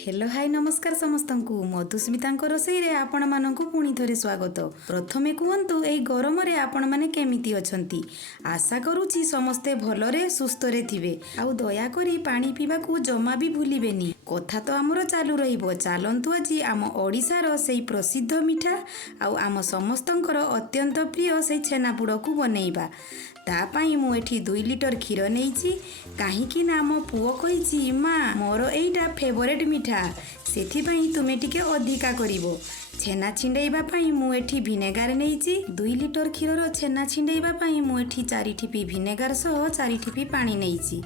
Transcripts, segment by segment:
Hello hi नमस्कार समस्त को मधुस्मिता रोषे आपण मानक पुणी थे स्वागत। प्रथमे कहतु यही गरम आपण मैंने केमिति अछंती। आशा करुच्ची समस्ते भलरे सुस्थरे थिबे। आउ दयाकोरी पानी पीवा को जमा भी भूलिबेनी। कथा तो आमर चालू रहिबो। चालंतु आज आम ओडिशार सेई प्रसिद्ध मिठा आउ आम समस्तंकर अत्यंत प्रिय सेई छेनापोड़ को बनैबा। तापाई मु एठी 2 लिटर क्षीर नेइची काहीकि ना मो पुओ कहिची माँ मोर एइटा फेवरेट मिठा सेथिपाई तुमे टिके अधिका करिवो। छेना छिंडेइबा पाई मु एठी भिनेगार नेइची 2 लिटर क्षीरर छेना छिंडेइबा पाई मु एठी 4 ठिपी भिनेगार सह 4 ठिपी पानी नेइची।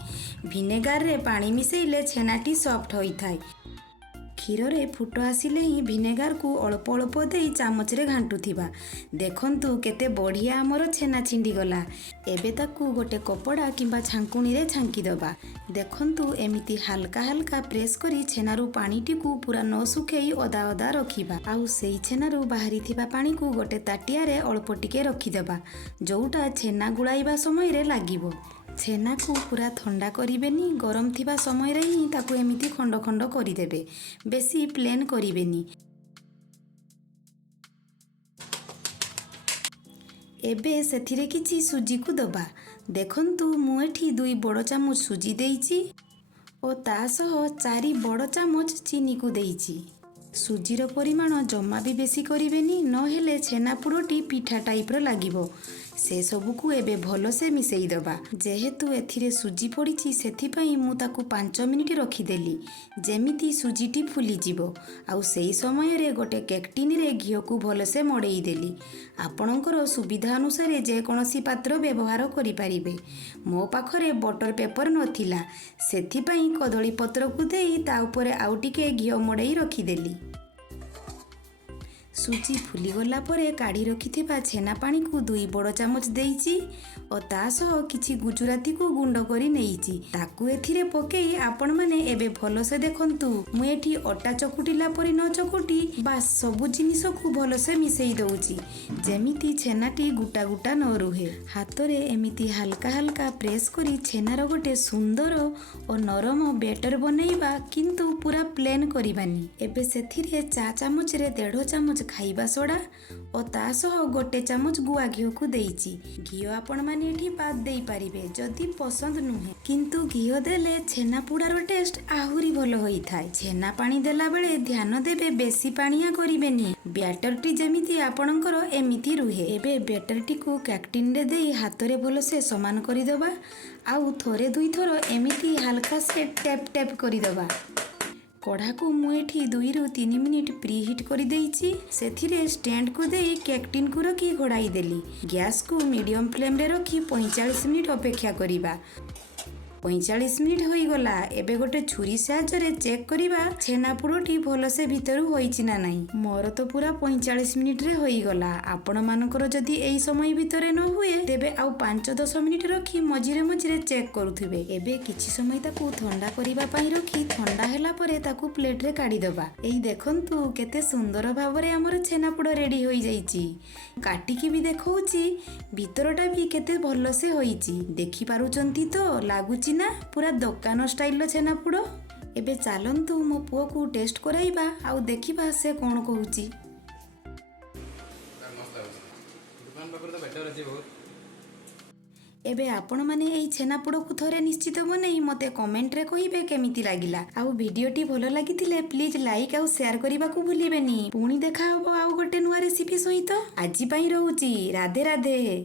भिनेगार रे पानी मिसेइले छेनाटी सॉफ्ट होइथाय। क्षीर रे फुट आसिले ही भिनेगार को अल्प अल्प दे चामच रे घांटुथिबा। देखंतु केते बढ़िया हमर छेना छिंडी गला। एबे ताकू गोटे कपड़ा किंबा छांकुणी रे छांकी दबा। देखंतु एमिति हल्का हल्का प्रेस करी छेनारू पानीटी को पूरा न सुखेई ओदा ओदा रखिबा। आउ सेई छेनारू बाहरी थिबा पानी को गोटे ताटिया रे अल्प टिके रखिदबा जोउटा छेना गुळाइबा समय रे लागिबो। छेना को पूरा ठंडा करिबेनी। गरम थिबा समय रे ही ताकू एमिति खंड खंड करिदेबे। बेसी प्लेन करिबेनी। एबे सेथिरे किछि सुजी को दबा। देखंतु मु एठी 2 बड़ चामच सुजी देइची ओ ता सह 4 बड़ चामच चीनी को देइची। सुजीर परिमाण जमा भी बेसी करिबेनी न हेले छेनापोड़टी पिठा टाइप रो लागिबो। से सबू को एबे भलो से मिसेई दबा। जेहेतु एथिरे सुजी पड़ीची सेथिपाई मु ताकू 5 मिनिट रखिदेली जेमिति सुजीटी फुली जिवो। आउ सेई समय रे गोटे केक टिन रे घियो को भलो से मड़ेई देली। आपणकर सुविधा अनुसार जे कोनोसी पात्र व्यवहार करि पारिबे। मो पाखरे बटर पेपर नथिला सेथिपाई कदली पत्र को देई ता ऊपर आउ टिके घियो मड़ेई रखिदेली। सुजी फुली गला परे काढ़ी रखिथिबा छेना पानी को 2 बड़ चामच देइची और ता सह किछि गुजराती को गुंड करी नेइची। ताकू एथिरे पकेई आपण माने एबे भलो से देखंतु मु एठी अटा चकुटिला परी न चकुटी बास सब जिनिस को भलो से मिसेई दउची जेमिति छेनाटी गुटा गुटा न रुहे। हाथ रे एमिति हल्का हल्का प्रेस करी छेनार गोटे सुंदर और नरम बैटर बनैबा किंतु पूरा प्लेन करिबानी। एबे सेथिरे चा चामच रे 1.5 चामच खाइबा सोडा और ता सह गोटे चामच गुआ घियो को देइची। घियो आपण माने एठी बाद देई पारिबे जदी पसंद नुहे किंतु घियो देले छेनापोड़ार टेस्ट आहुरी भलो होई थाय। छेना पानी देला बेले ध्यान देबे बेसी पानिया करिबेनी। बैटरटी जेमिति आपणकर एमिति रुहे। एबे बैटरटी को कैक्टिन रे देई हाथ रे भलो से समान करि दबा। आउ थोरे 2 थोर एमिति हल्का से टैप टैप करि दबा। कढ़ा को मु एठी 2 रु 3 मिनिट प्री हिट करी देइची। सेथिरे स्टैंड को देई केक टिन को रखी घोड़ाई देली। गैस को मीडियम फ्लेम रे रखी 45 मिनिट अपेक्षा करिबा। 45 मिनिट होई गला। एबे गोटे छुरी साहाय्य रे चेक करिबा छेनापोड़टी भलो से भितरु होईची ना नाही। मोर तो पूरा 45 मिनिट रे होई गला। आपण मानकर जदी एई समय भितरे न हुए तेबे आउ 5-10 मिनिट रखी मझिरे मझिरे चेक करूथिबे। एबे किछि समय ताकू ठंडा करिबा पई रखी ठंडा हैला परे ताकू प्लेट रे काढी दबा। एई देखंतु केते सुंदर भाबरे हमर छेनापोड़ रेडी होई जाईची। काटिकी भी देखौची भितरटा भी केते भलो से होईची। देखि पारुचंती तो लागुची ना पूरा दुकान स्टाइल छेनापोड़। एबे चालंतु मो पुओ को टेस्ट कराइबा आउ देखिबा से कोन कहूची। एबे आपण माने एई छेनापोड़ को थरे निश्चित बनै मते कमेंट रे कहिबे केमिति लागिला। आउ वीडियोटी भलो लागिथिले प्लीज लाइक आउ शेयर करिबा को भूलिबेनी। पुणी देखा हबो आउ गोटे नुवा रेसिपी सहित। आजि पई रहूची राधे राधे।